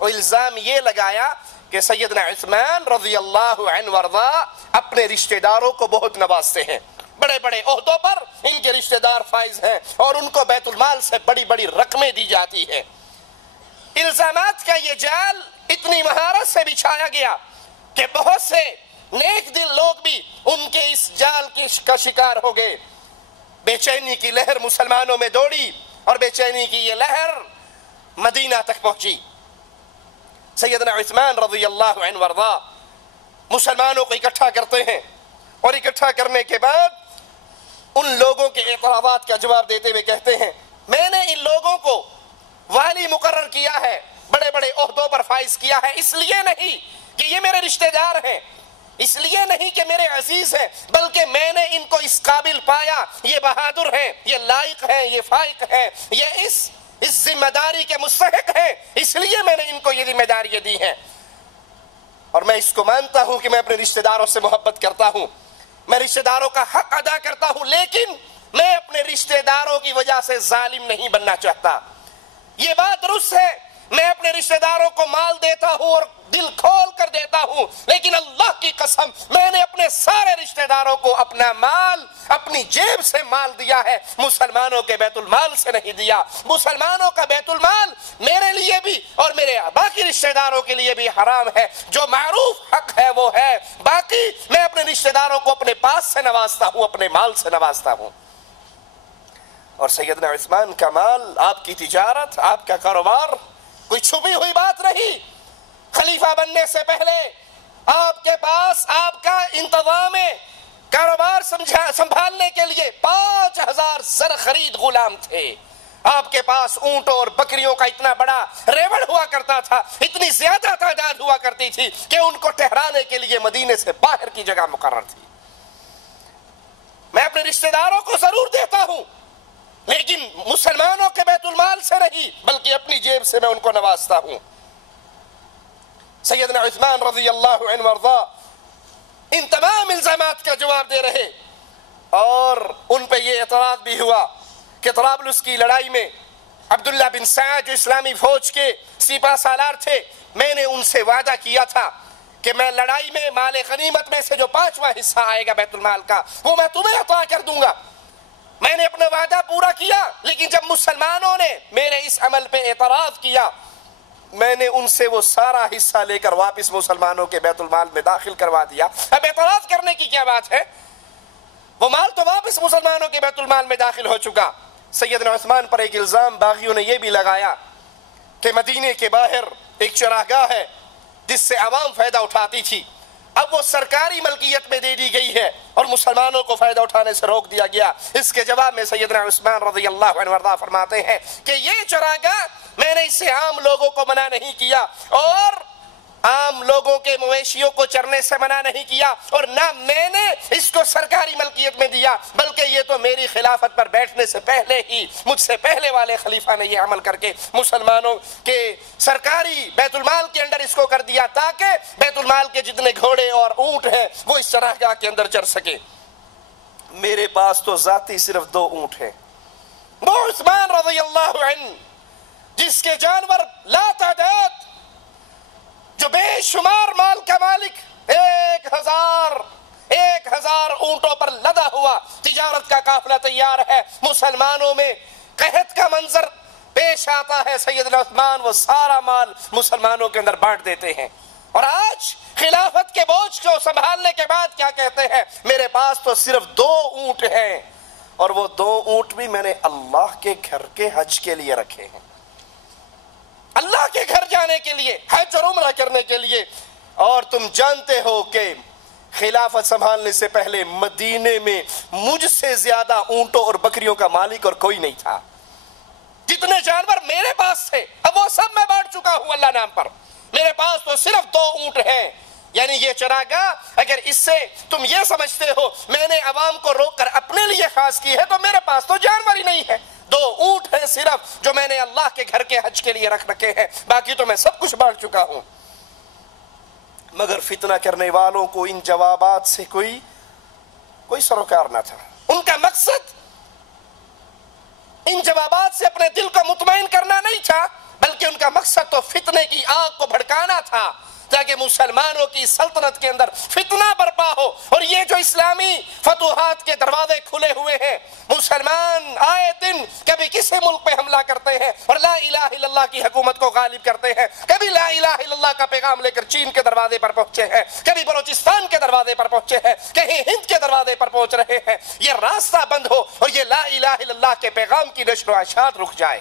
وہ الزام یہ لگایا کہ سیدنا عثمان رضی اللہ عنہ وارضا اپنے رشتہ داروں کو بہت نوازتے ہیں، بڑے بڑے عہدوں پر ان کے رشتہ دار فائز ہیں اور ان کو بیت المال سے بڑی بڑی رقمیں دی جاتی ہیں۔ الزامات کا یہ جال اتنی مہارت سے بچھایا گیا کہ بہت سے نیک دل لوگ بھی ان کے اس جال کا شکار ہو گئے۔ بے چینی کی لہر مسلمانوں میں دوڑی اور بے چینی کی یہ لہر مدینہ تک پہنچی۔ سیدنا عثمان رضی اللہ عنہ وارضا مسلمانوں کو اکٹھا کرتے ہیں اور اکٹھا کرنے کے بعد ان لوگوں کے اعتراضات کا جواب دیتے ہوئے کہتے ہیں میں نے ان لوگوں کو والی مقرر کیا ہے، بڑے بڑے عہدوں پر فائز کیا ہے، اس لیے نہیں کہ یہ میرے رشتہ دار ہیں، اس لیے نہیں کہ میرے عزیز ہیں، بلکہ میں نے ان کو اس قابل پایا، یہ بہادر ہیں، یہ لائق ہیں، یہ فائق ہیں، یہ اس ذمہ داری کے مستحق ہیں، اس لیے میں نے ان کو یہ ذمہ داریاں دی ہیں۔ اور میں اس کو مانتا ہوں کہ میں اپنے رشتہ داروں سے محبت کرتا ہوں، میں رشتہ داروں کا حق ادا کرتا ہوں، لیکن میں اپنے رشتہ داروں کی وجہ سے ظالم نہیں بننا چاہتا۔ یہ بات درست ہے، میں اپنے رشتہ داروں کو مال دیتا ہوں اور دل کھول کر دیتا ہوں، لیکن اللہ کی قسم میں نے اپنے سارے رشتہ داروں کو اپنا مال اپنی جیب سے مال دیا ہے، مسلمانوں کے بیت المال سے نہیں دیا۔ مسلمانوں کا بیت المال میرے لیے بھی اور میرے باقی رشتہ داروں کے لیے بھی حرام ہے، جو معروف حق ہے وہ ہے، باقی میں اپنے رشتہ داروں کو اپنے پاس سے نوازتا ہوں، اپنے مال سے نوازتا ہوں۔ اور سیدنا عثمان کا مال، آپ کی تجارت، آپ کا کاروبار کوئی چھپی ہوئی بات نہیں۔ خلیفہ بننے سے پہلے آپ کے پاس آپ کا انتظام کاروبار سنبھالنے کے لیے 5000 زر خرید غلام تھے۔ آپ کے پاس اونٹوں اور بکریوں کا اتنا بڑا ریوڑ ہوا کرتا تھا، اتنی زیادہ تعداد ہوا کرتی تھی کہ ان کو ٹھہرانے کے لیے مدینے سے باہر کی جگہ مقرر تھی۔ میں اپنے رشتہ داروں کو ضرور دیتا ہوں، لیکن مسلمانوں کے بیت المال سے نہیں، بلکہ اپنی جیب سے میں ان کو نوازتا ہوں۔ سیدنا عثمان رضی اللہ عنہ وارضا ان تمام الزامات کا جواب دے رہے، اور ان پہ یہ اعتراض بھی ہوا کہ طرابلس کی لڑائی میں عبداللہ بن سعد جو اسلامی فوج کے سپہ سالار تھے، میں نے ان سے وعدہ کیا تھا کہ میں لڑائی میں مال غنیمت میں سے جو 5واں حصہ آئے گا بیت المال کا، وہ میں تمہیں عطا کر دوں گا۔ میں نے اپنا وعدہ پورا کیا، لیکن جب مسلمانوں نے میرے اس عمل پہ اعتراض کیا، میں نے ان سے وہ سارا حصہ لے کر واپس مسلمانوں کے بیت المال میں داخل کروا دیا۔ اب اعتراض کرنے کی کیا بات ہے؟ وہ مال تو واپس مسلمانوں کے بیت المال میں داخل ہو چکا۔ سیدنا عثمان پر ایک الزام باغیوں نے یہ بھی لگایا کہ مدینے کے باہر ایک چراگاہ ہے جس سے عوام فائدہ اٹھاتی تھی، اب وہ سرکاری ملکیت میں دے دی گئی ہے اور مسلمانوں کو فائدہ اٹھانے سے روک دیا گیا۔ اس کے جواب میں سیدنا عثمان رضی اللہ عنہ وارضا فرماتے ہیں کہ یہ چراگاہ میں نے اس سے عام لوگوں کو منع نہیں کیا اور عام لوگوں کے مویشیوں کو چرنے سے منع نہیں کیا، اور نہ میں نے اس کو سرکاری ملکیت میں دیا، بلکہ یہ تو میری خلافت پر بیٹھنے سے پہلے ہی مجھ سے پہلے والے خلیفہ نے یہ عمل کر کے مسلمانوں کے سرکاری بیت المال کے اندر اس کو کر دیا تاکہ بیت المال کے جتنے گھوڑے اور اونٹ ہیں وہ اس چراگاہ کے اندر چر سکے۔ میرے پاس تو ذاتی صرف 2 اونٹ ہیں۔ وہ عثمان رضی اللہ عنہ جس کے جانور لا تعداد، جو بے شمار مال کا مالک، 1000 اونٹوں پر لدا ہوا تجارت کا قافلہ تیار ہے، مسلمانوں میں قحط کا منظر پیش آتا ہے، سیدنا عثمان وہ سارا مال مسلمانوں کے اندر بانٹ دیتے ہیں۔ اور آج خلافت کے بوجھ کو سنبھالنے کے بعد کیا کہتے ہیں؟ میرے پاس تو صرف 2 اونٹ ہیں، اور وہ 2 اونٹ بھی میں نے اللہ کے گھر کے حج کے لیے رکھے ہیں، اللہ کے گھر جانے کے لیے، حج اور عمرہ کرنے کے لیے۔ اور تم جانتے ہو کہ خلافت سنبھالنے سے پہلے مدینے میں مجھ سے زیادہ اونٹوں اور بکریوں کا مالک اور کوئی نہیں تھا۔ جتنے جانور میرے پاس تھے اب وہ سب میں بانٹ چکا ہوں اللہ نام پر، میرے پاس تو صرف 2 اونٹ ہیں۔ یعنی یہ چراگاہ اگر اس سے تم یہ سمجھتے ہو میں نے عوام کو روک کر اپنے لیے خاص کی ہے، تو میرے پاس تو جانور ہی نہیں ہے، 2 اونٹ ہیں صرف جو میں نے اللہ کے گھر کے حج کے لیے رکھ رکھے ہیں، باقی تو میں سب کچھ بانٹ چکا ہوں۔ مگر فتنہ کرنے والوں کو ان جوابات سے کوئی سروکار نہ تھا۔ ان کا مقصد ان جوابات سے اپنے دل کو مطمئن کرنا نہیں تھا، بلکہ ان کا مقصد تو فتنے کی آگ کو بھڑکانا تھا تاکہ مسلمانوں کی سلطنت کے اندر فتنہ برپا ہو. اور یہ جو اسلامی فتوحات کے دروازے کھلے ہوئے ہیں، مسلمان آئے دن کبھی کسی ملک پہ حملہ کرتے ہیں اور لا الہ الا اللہ کی حکومت کو غالب کرتے ہیں، کبھی لا الہ الا اللہ کا پیغام لے کر چین کے دروازے پر پہنچے ہیں، کبھی بلوچستان کے دروازے پر پہنچے ہیں، کہیں ہند کے دروازے پر پہنچ رہے ہیں. یہ راستہ بند ہو اور یہ لا الہ الا اللہ کے پیغام کی نشر و اشاعت رک جائے.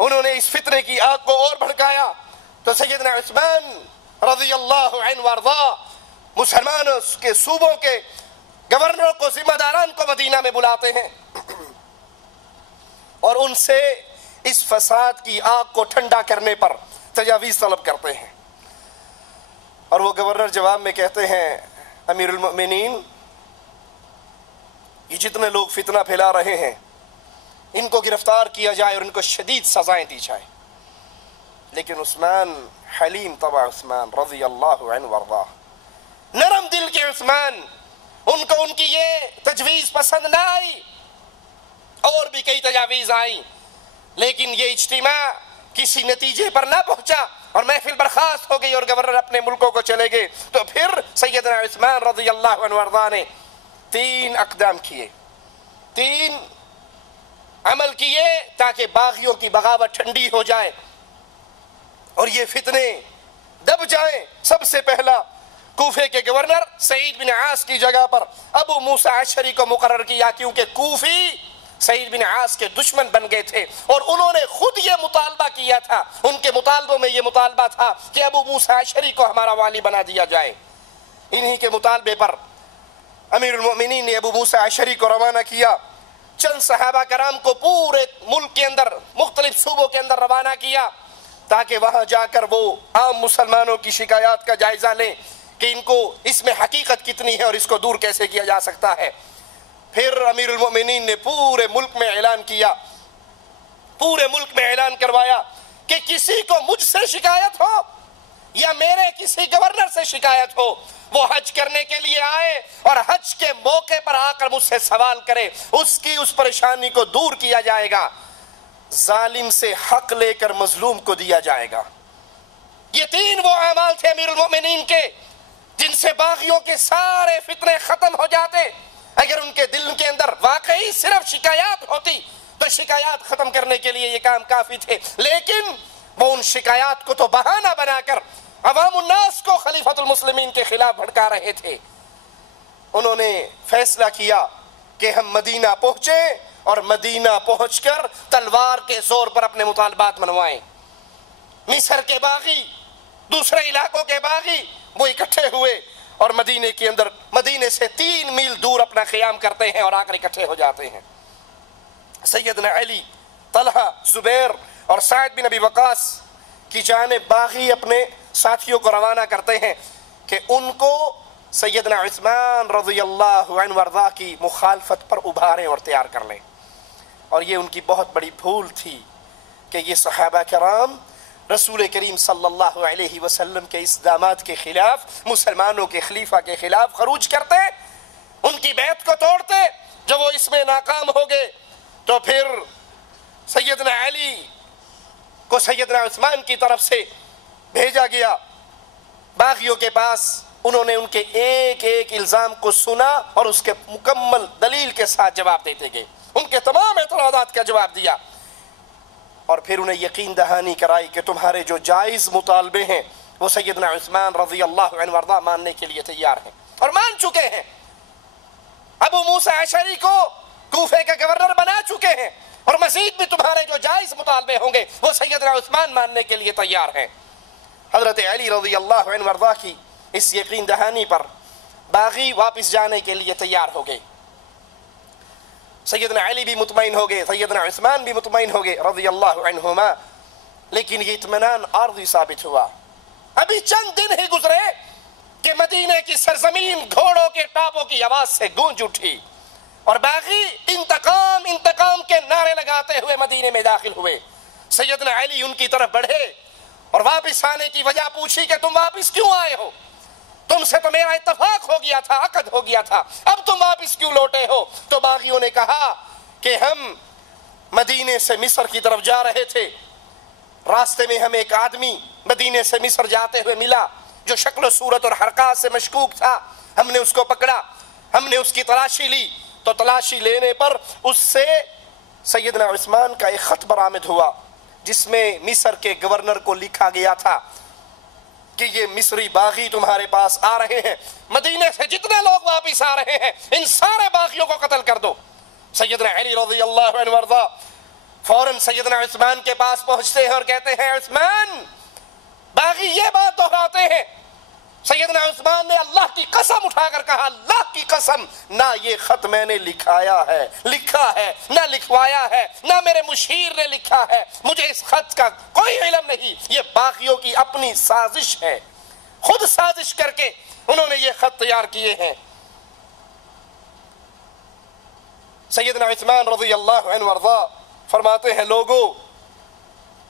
انہوں نے اس فتنے کی آگ کو اور بھڑکایا. تو سیدنا عثمان رضی اللہ عنہ وارضا مسلمانوں کے صوبوں کے گورنروں کو، ذمہ داران کو مدینہ میں بلاتے ہیں اور ان سے اس فساد کی آگ کو ٹھنڈا کرنے پر تجاویز طلب کرتے ہیں. اور وہ گورنر جواب میں کہتے ہیں، امیر المؤمنین، یہ جتنے لوگ فتنہ پھیلا رہے ہیں ان کو گرفتار کیا جائے اور ان کو شدید سزائیں دی جائے. لیکن عثمان حلیم طبع عثمان رضی اللہ عنہ وارضا، نرم دل کے عثمان، ان کو ان کی یہ تجویز پسند نہ آئی. اور بھی کئی تجاویز آئیں لیکن یہ اجتماع کسی نتیجے پر نہ پہنچا اور محفل برخاست ہو گئی اور گورنر اپنے ملکوں کو چلے گئے. تو پھر سیدنا عثمان رضی اللہ عنہ وارضا نے 3 اقدام کیے، 3 عمل کیے تاکہ باغیوں کی بغاوت ٹھنڈی ہو جائے اور یہ فتنے دب جائیں. سب سے پہلا کوفے کے گورنر سعید بن عاص کی جگہ پر ابو موسیٰ اشعری کو مقرر کیا، کیونکہ کوفی سعید بن عاص کے دشمن بن گئے تھے اور انہوں نے خود یہ مطالبہ کیا تھا. ان کے مطالبوں میں یہ مطالبہ تھا کہ ابو موسیٰ اشعری کو ہمارا والی بنا دیا جائے. انہی کے مطالبے پر امیر المؤمنین نے ابو موسیٰ اشعری کو روانہ کیا. چند صحابہ کرام کو پورے ملک کے اندر مختلف صوبوں کے اندر روانہ کیا تاکہ وہاں جا کر وہ عام مسلمانوں کی شکایات کا جائزہ لیں کہ ان کو اس میں حقیقت کتنی ہے اور اس کو دور کیسے کیا جا سکتا ہے. پھر امیر المؤمنین نے پورے ملک میں اعلان کیا، پورے ملک میں اعلان کروایا کہ کسی کو مجھ سے شکایت ہو یا میرے کسی گورنر سے شکایت ہو، وہ حج کرنے کے لیے آئے اور حج کے موقع پر آ کر مجھ سے سوال کرے، اس کی اس پریشانی کو دور کیا جائے گا، ظالم سے حق لے کر مظلوم کو دیا جائے گا. یہ 3 وہ اعمال تھے امیر المؤمنین کے جن سے باغیوں کے سارے فتنے ختم ہو جاتے. اگر ان کے دل کے اندر واقعی صرف شکایات ہوتی تو شکایات ختم کرنے کے لیے یہ کام کافی تھے، لیکن وہ ان شکایات کو تو بہانہ بنا کر عوام الناس کو خلیفۃ المسلمین کے خلاف بھڑکا رہے تھے. انہوں نے فیصلہ کیا کہ ہم مدینہ پہنچے اور مدینہ پہنچ کر تلوار کے زور پر اپنے مطالبات منوائیں. مصر کے باغی، دوسرے علاقوں کے باغی وہ اکٹھے ہوئے اور مدینے کے اندر، مدینے سے 3 میل دور اپنا قیام کرتے ہیں اور آ کر اکٹھے ہو جاتے ہیں. سیدنا علی، طلحہ، زبیر اور سعد بن ابی وقاص کی جانب باغی اپنے ساتھیوں کو روانہ کرتے ہیں کہ ان کو سیدنا عثمان رضی اللہ عنہ وارضا کی مخالفت پر ابھاریں اور تیار کر لیں. اور یہ ان کی بہت بڑی بھول تھی کہ یہ صحابہ کرام رسول کریم صلی اللہ علیہ وسلم کے اقدامات کے خلاف، مسلمانوں کے خلیفہ کے خلاف خروج کرتے، ان کی بیعت کو توڑتے. جب وہ اس میں ناکام ہو گئے تو پھر سیدنا علی کو سیدنا عثمان کی طرف سے بھیجا گیا باغیوں کے پاس. انہوں نے ان کے ایک ایک الزام کو سنا اور اس کے مکمل دلیل کے ساتھ جواب دیتے گئے، ان کے تمام اعتراضات کا جواب دیا اور پھر انہیں یقین دہانی کرائی کہ تمہارے جو جائز مطالبے ہیں وہ سیدنا عثمان رضی اللہ عنہ وارضا ماننے کے لیے تیار ہیں اور مان چکے ہیں. ابو موسیٰ اشعری کو کوفے کا گورنر بنا چکے ہیں اور مزید بھی تمہارے جو جائز مطالبے ہوں گے وہ سیدنا عثمان ماننے کے لیے تیار ہیں. حضرت علی رضی اللہ عنہ وارضا کی اس یقین دہانی پر باغی واپس جانے کے لیے تیار ہو گئے. سیدنا علی بھی مطمئن ہو گئے، سیدنا عثمان بھی مطمئن ہو گئے رضی اللہ عنہما. لیکن یہ اطمینان عارضی ثابت ہوا. ابھی چند دن ہی گزرے کہ مدینے کی سرزمین گھوڑوں کے ٹاپوں کی آواز سے گونج اٹھی اور باغی انتقام انتقام کے نعرے لگاتے ہوئے مدینے میں داخل ہوئے. سیدنا علی ان کی طرف بڑھے اور واپس آنے کی وجہ پوچھی کہ تم واپس کیوں آئے ہو؟ تم سے تو میرا اتفاق ہو گیا تھا، عقد ہو گیا تھا، اب تم واپس کیوں لوٹے ہو؟ تو باغیوں نے کہا کہ ہم مدینے سے مصر کی طرف جا رہے تھے، راستے میں ہمیں ایک آدمی مدینے سے مصر جاتے ہوئے ملا جو شکل و صورت اور حرکات سے مشکوک تھا. ہم نے اس کو پکڑا, ہم نے اس کی تلاشی لی, تو تلاشی لینے پر اس سے سیدنا عثمان کا ایک خط برآمد ہوا جس میں مصر کے گورنر کو لکھا گیا تھا کہ یہ مصری باغی تمہارے پاس آ رہے ہیں, مدینے سے جتنے لوگ واپس آ رہے ہیں ان سارے باغیوں کو قتل کر دو. سیدنا علی رضی اللہ عنہ وارضا فوراً سیدنا عثمان کے پاس پہنچتے ہیں اور کہتے ہیں عثمان, باغی یہ بات دہراتے ہیں. سیدنا عثمان نے اللہ کی قسم اٹھا کر کہا, اللہ کی قسم, نہ یہ خط میں نے لکھا ہے, نہ لکھوایا ہے, نہ میرے مشیر نے لکھا ہے, مجھے اس خط کا کوئی علم نہیں, یہ باغیوں کی اپنی سازش ہے, خود سازش کر کے انہوں نے یہ خط تیار کیے ہیں. سیدنا عثمان رضی اللہ عنہ وارضا فرماتے ہیں, لوگوں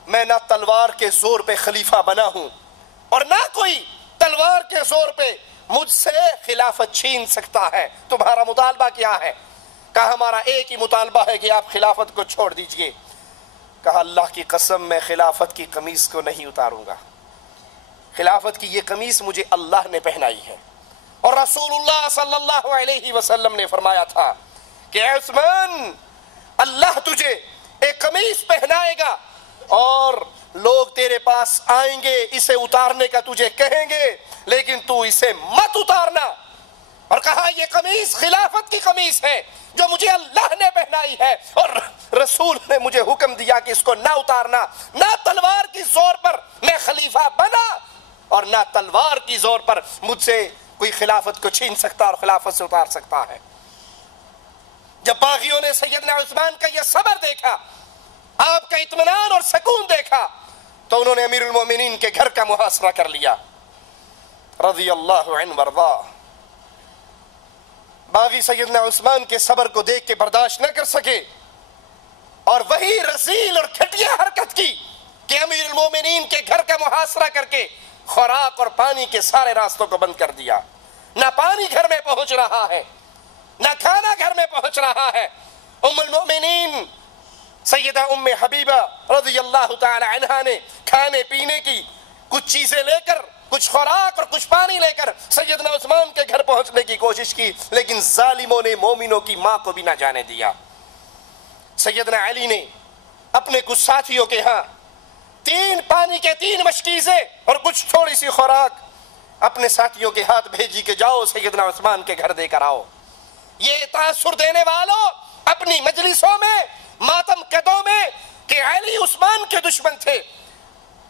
میں نہ تلوار کے زور پہ خلیفہ بنا ہوں اور نہ کوئی تلوار کے زور پہ مجھ سے خلافت چھین سکتا ہے, تمہارا مطالبہ کیا ہے؟ کہا ہمارا ایک ہی مطالبہ ہے کہ آپ خلافت کو چھوڑ دیجئے. کہا اللہ کی قسم میں خلافت کی قمیص کو نہیں اتاروں گا, خلافت کی یہ قمیص مجھے اللہ نے پہنائی ہے, اور رسول اللہ صلی اللہ علیہ وسلم نے فرمایا تھا کہ اے عثمان, اللہ تجھے ایک قمیص پہنائے گا اور لوگ تیرے پاس آئیں گے اسے اتارنے کا تجھے کہیں گے, لیکن تو اسے مت اتارنا. اور کہا یہ قمیص خلافت کی قمیص ہے جو مجھے اللہ نے پہنائی ہے, اور رسول نے مجھے حکم دیا کہ اس کو نہ اتارنا. نہ تلوار کی زور پر میں خلیفہ بنا اور نہ تلوار کی زور پر مجھ سے کوئی خلافت کو چھین سکتا اور خلافت سے اتار سکتا ہے. جب باغیوں نے سیدنا عثمان کا یہ صبر دیکھا, آپ کا اطمینان اور سکون دیکھا, تو انہوں نے امیر المومنین کے گھر کا محاصرہ کر لیا رضی اللہ عنہ وارضا. باغی سیدنا عثمان کے صبر کو دیکھ کے برداشت نہ کر سکے اور وہی رذیل اور گھٹیا حرکت کی کہ امیر المومنین کے گھر کا محاصرہ کر کے خوراک اور پانی کے سارے راستوں کو بند کر دیا. نہ پانی گھر میں پہنچ رہا ہے, نہ کھانا گھر میں پہنچ رہا ہے. ام المؤمنین سیدہ ام حبیبہ رضی اللہ تعالی عنہا نے کھانے پینے کی کچھ چیزیں لے کر, کچھ خوراک اور کچھ پانی لے کر سیدنا عثمان کے گھر پہنچنے کی کوشش کی, لیکن ظالموں نے مومنوں کی ماں کو بھی نہ جانے دیا. سیدنا علی نے اپنے کچھ ساتھیوں کے ہاں 3 پانی کے 3 مشکیزیں اور کچھ تھوڑی سی خوراک اپنے ساتھیوں کے ہاتھ بھیجی کہ جاؤ سیدنا عثمان کے گھر دے کر آؤ. یہ تاثر دینے والوں اپنی مجلسوں میں, ماتم کدوں میں کہ علی عثمان کے دشمن تھے,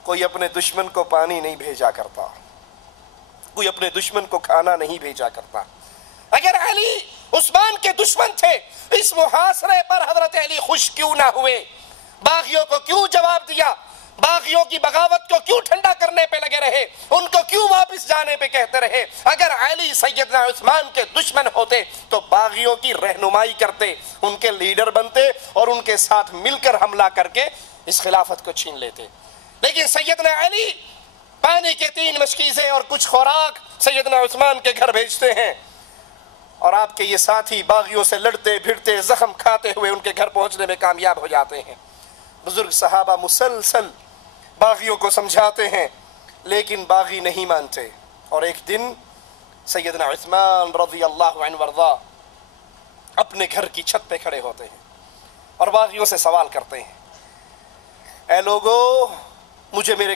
کوئی اپنے دشمن کو پانی نہیں بھیجا کرتا, کوئی اپنے دشمن کو کھانا نہیں بھیجا کرتا. اگر علی عثمان کے دشمن تھے, اس محاصرے پر حضرت علی خوش کیوں نہ ہوئے؟ باغیوں کو کیوں جواب دیا؟ باغیوں کی بغاوت کو کیوں ٹھنڈا کرنے پہ لگے رہے؟ ان کو کیوں واپس جانے پہ کہتے رہے؟ اگر علی سیدنا عثمان کے دشمن ہوتے تو باغیوں کی رہنمائی کرتے, ان کے لیڈر بنتے اور ان کے ساتھ مل کر حملہ کر کے اس خلافت کو چھین لیتے. لیکن سیدنا علی پانی کے 3 مشکیزیں اور کچھ خوراک سیدنا عثمان کے گھر بھیجتے ہیں, اور آپ کے یہ ساتھی باغیوں سے لڑتے بھڑتے زخم کھاتے ہوئے ان کے گھر پہنچنے میں کامیاب ہو جاتے ہیں. بزرگ صحابہ مسلسل باغیوں کو سمجھاتے ہیں لیکن باغی نہیں مانتے, اور ایک دن سیدنا عثمان رضی اللہ عنہ وارضا اپنے گھر کی چھت پہ کھڑے ہوتے ہیں اور باغیوں سے سوال کرتے ہیں, اے لوگو مجھے میرے